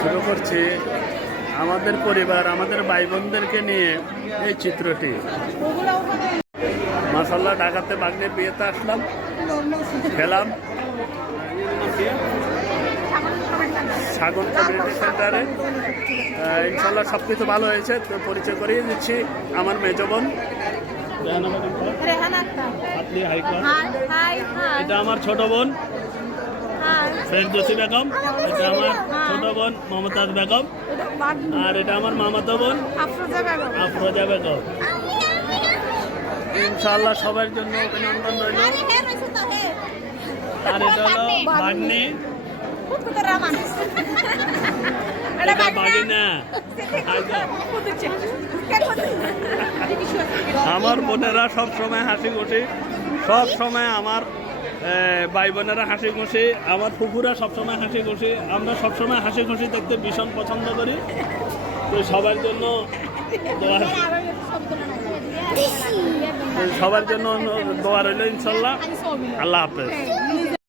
শুরু করছি আমাদের পরিবার, আমাদের ভাই বোনদেরকে নিয়ে এই চিত্রটি। মাসাল্লাহ, ঢাকাতে বাগনের বিয়েতে আসলাম, খেলাম সাগর কমিউনিটি সেন্টারে। ইনশাল্লাহ সব কিছু ভালো হয়েছে। তো পরিচয় করিয়ে দিচ্ছি, আমার মেজ বোন এটা আমার ছোট বোন ফেরদৌসী বেগম, এটা আমার ছোট বোন মমতাজ বেগম, আর এটা আমার মামাতো বোন আফরোজা বেগম। ইনশাআল্লাহ সবার জন্য অভিনন্দন রইল। আর এটা হলো ভাগ্নি, এটা ভাগিনা। আমার বোনেরা সব সময় হাসি খুশি, সব সময় আমার ভাই বোনেরা হাসি খুশি, আমার ফুফুরা সবসময় হাসি খুশি। আমরা সবসময় হাসি খুশি দেখতে ভীষণ পছন্দ করি। তো সবার জন্য সবার জন্য দোয়া রইল ইনশাল্লাহ। আল্লাহ হাফেজ।